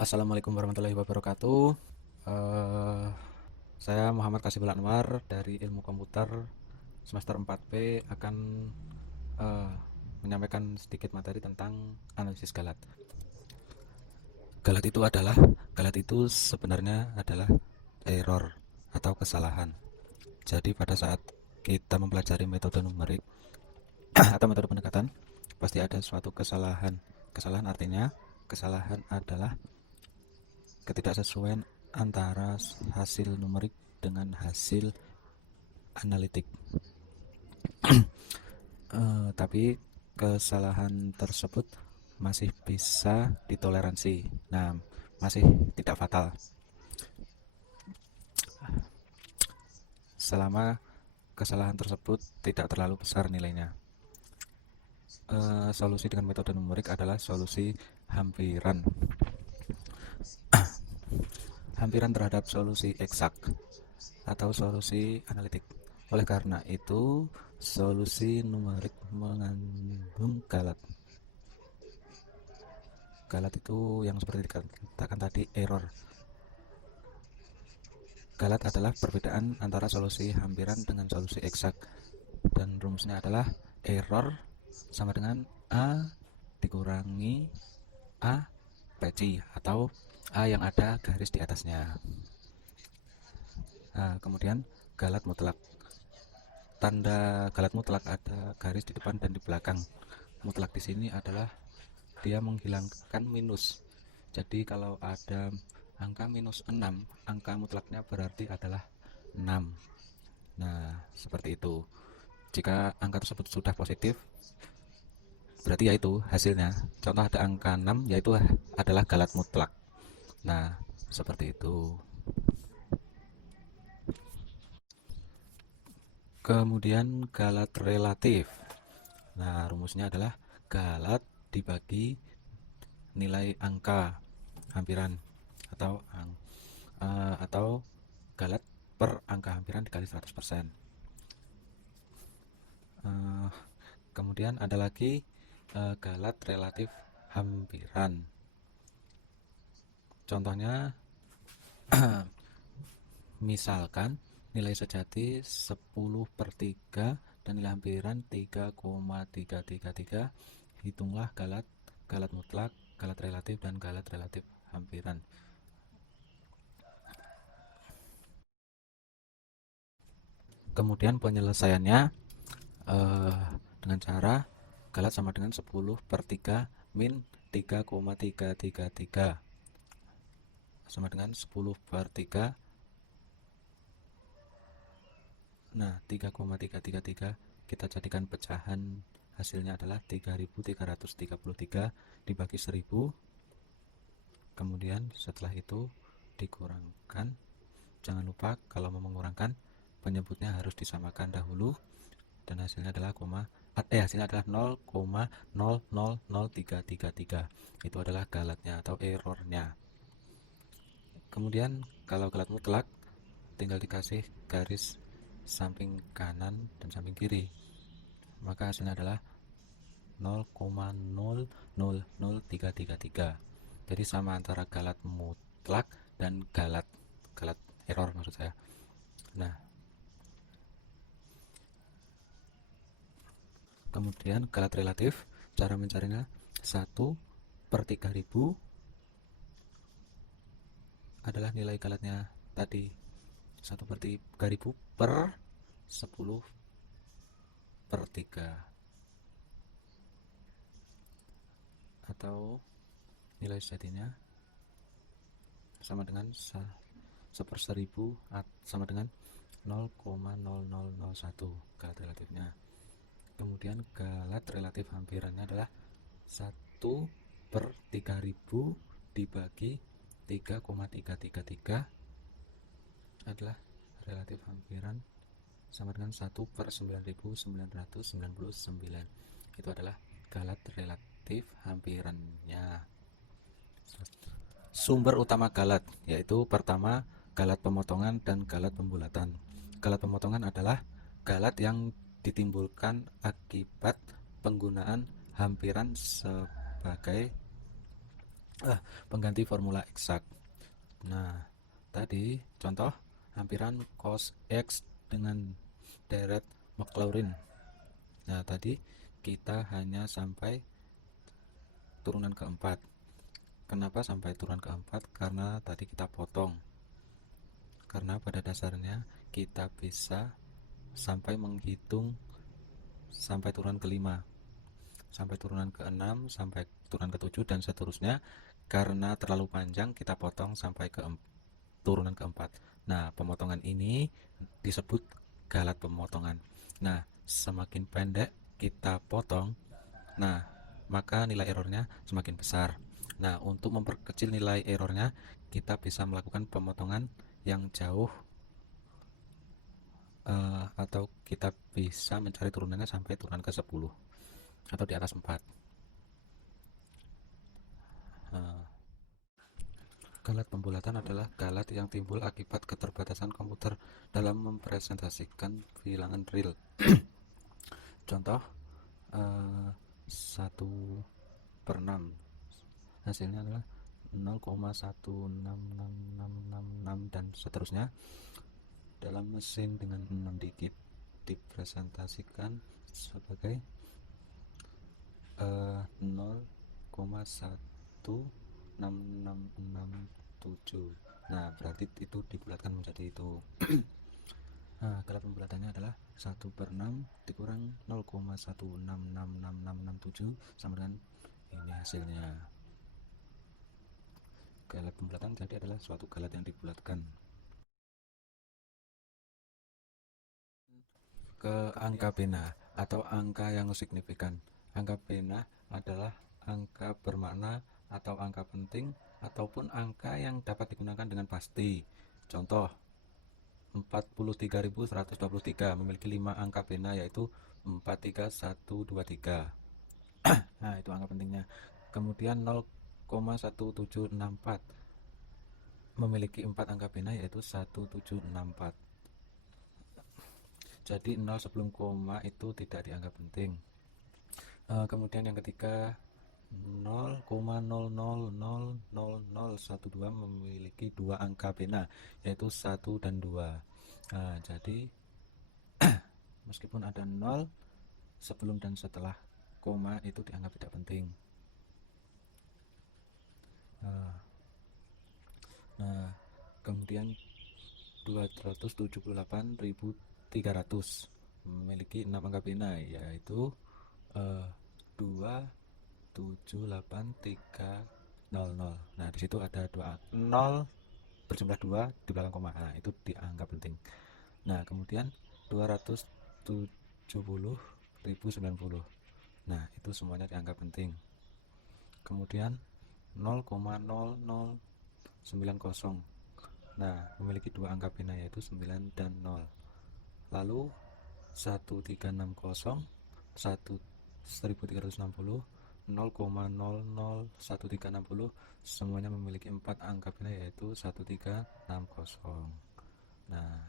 Assalamualaikum warahmatullahi wabarakatuh. Eh, saya Muhammad Kasibul Anwar dari Ilmu Komputer semester 4B akan eh, menyampaikan sedikit materi tentang analisis galat. Galat itu sebenarnya adalah error atau kesalahan. Jadi pada saat kita mempelajari metode numerik atau metode pendekatan, pasti ada suatu kesalahan. Kesalahan artinya kesalahan adalah ketidaksesuaian antara hasil numerik dengan hasil analitik. Tapi kesalahan tersebut masih bisa ditoleransi. Nah, masih tidak fatal selama kesalahan tersebut tidak terlalu besar nilainya. Solusi dengan metode numerik adalah solusi hampiran. Hampiran terhadap solusi eksak atau solusi analitik. Oleh karena itu, solusi numerik mengandung galat. Galat itu yang seperti dikatakan tadi, error. Galat adalah perbedaan antara solusi hampiran dengan solusi eksak. Dan rumusnya adalah error sama dengan A dikurangi A peci atau A yang ada garis di atasnya. Nah, kemudian galat mutlak. Tanda galat mutlak ada garis di depan dan di belakang. Mutlak di sini adalah dia menghilangkan minus. Jadi kalau ada angka minus 6, angka mutlaknya berarti adalah 6. Nah, seperti itu. Jika angka tersebut sudah positif, berarti yaitu hasilnya. Contoh ada angka 6, yaitu adalah galat mutlak. Nah, seperti itu. Kemudian galat relatif. Nah, rumusnya adalah galat dibagi nilai angka hampiran atau galat per angka hampiran dikali 100%. Kemudian ada lagi galat relatif hampiran. Contohnya misalkan nilai sejati 10/3 dan nilai hampiran 3,333. Hitunglah galat, galat mutlak, galat relatif, dan galat relatif hampiran. Kemudian penyelesaiannya dengan cara galat sama dengan 10/3 min 3,333 sama dengan 10/3. Nah, 3,333 kita jadikan pecahan, hasilnya adalah 3.333 dibagi 1000. Kemudian setelah itu dikurangkan. Jangan lupa kalau mau mengurangkan, penyebutnya harus disamakan dahulu dan hasilnya adalah hasilnya adalah 0,000333. Itu adalah galatnya atau errornya. Kemudian kalau galat mutlak tinggal dikasih garis samping kanan dan samping kiri, maka hasilnya adalah 0,000333. Jadi sama antara galat mutlak dan galat error maksud saya. Nah, kemudian galat relatif, cara mencarinya 1/3000 adalah nilai galatnya tadi, 1/3000 per 10/3, atau nilai sejatinya sama dengan 1/1000 sama dengan 0,0001 galat relatifnya. Kemudian galat relatif hampirannya adalah 1/3000 dibagi 3,333 adalah relatif hampiran sama dengan 1/9999. Itu adalah galat relatif hampirannya. Sumber utama galat yaitu pertama galat pemotongan dan galat pembulatan. Galat pemotongan adalah galat yang ditimbulkan akibat penggunaan hampiran sebagai pengganti formula eksak. Nah, tadi contoh hampiran cos X dengan deret Maclaurin. Nah, tadi kita hanya sampai turunan keempat. Kenapa sampai turunan keempat? Karena tadi kita potong. Karena pada dasarnya kita bisa sampai menghitung sampai turunan kelima, sampai turunan ke-6, sampai turunan ke-7 dan seterusnya. Karena terlalu panjang kita potong sampai ke turunan keempat. Nah, pemotongan ini disebut galat pemotongan. Nah, semakin pendek kita potong, nah, maka nilai errornya semakin besar. Nah, untuk memperkecil nilai errornya, kita bisa melakukan pemotongan yang jauh, atau kita bisa mencari turunannya sampai turunan ke 10 atau di atas 4. Galat pembulatan adalah galat yang timbul akibat keterbatasan komputer dalam mempresentasikan bilangan real. Contoh, 1/6 hasilnya adalah 0,16666 dan seterusnya. Dalam mesin dengan 6 digit dipresentasikan sebagai 0,16667. Nah, berarti itu dibulatkan menjadi itu. Nah, galat pembulatannya adalah 1/6 dikurang 0,1666667 sama dengan ini hasilnya. Galat pembulatan jadi adalah suatu galat yang dibulatkan. Ke angka pena atau angka yang signifikan. Angka pena adalah angka bermakna atau angka penting ataupun angka yang dapat digunakan dengan pasti. Contoh, 43.123 memiliki 5 angka pena yaitu 43123. Nah, itu angka pentingnya. Kemudian 0,1764 memiliki 4 angka pena yaitu 1764. Jadi 0 sebelum koma itu tidak dianggap penting. Kemudian yang ketiga, 0,000012 memiliki 2 angka pena yaitu 1 dan 2. Nah, jadi meskipun ada 0 sebelum dan setelah koma itu dianggap tidak penting. Nah, kemudian 278.300 memiliki 6 angka pena yaitu 278.300. Nah, di situ ada 0 berjumlah 2 di belakang koma. Nah, itu dianggap penting. Nah, kemudian 270.090. Nah, itu semuanya dianggap penting. Kemudian 0,0090. Nah, memiliki 2 angka pena yaitu 9 dan 0. Lalu 1360, 1360, 0,001360 semuanya memiliki 4 angka pena yaitu 1360. Nah,